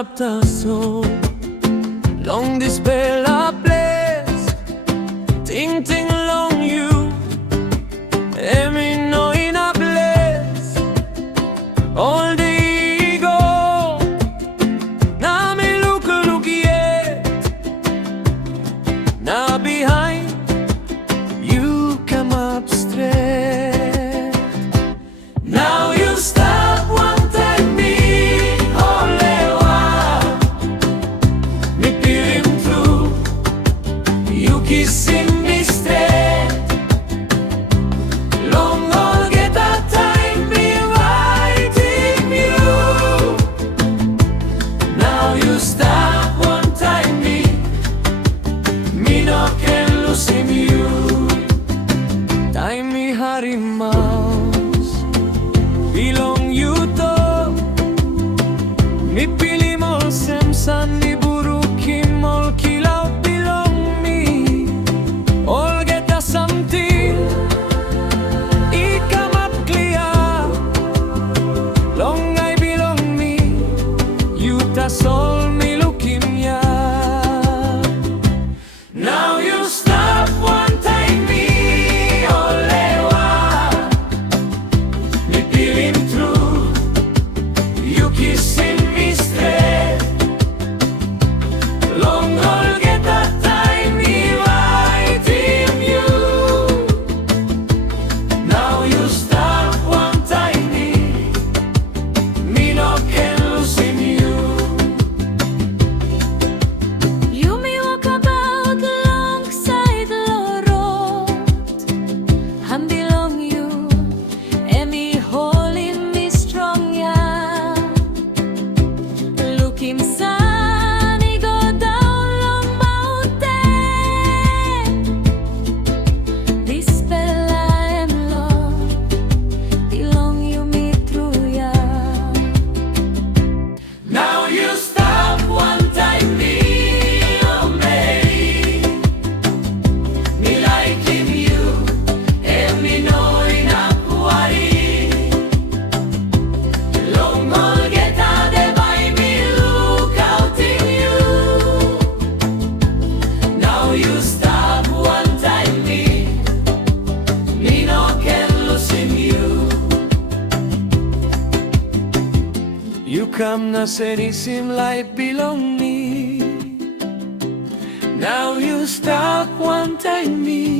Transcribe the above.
up the soul. Long dispel a place, ting ting long you. Emi no in a place, all the ego. Now me look yet, now behind you come up straight. Now you stop wanting me, kissing me straight. Long all get a time me writing you. Now you stop one time me no can lose him you. Time me hari mouse belong you to. Me pili mol sem san ni buruki mol kilaw. Soul me looking ya. Now you stop one time me olewa. Me feeling true, you kissing me straight. Long all get a time me writing you. Now you stop one time me no can lose him you. You come na said it seem like belong me. Now you stop one time me.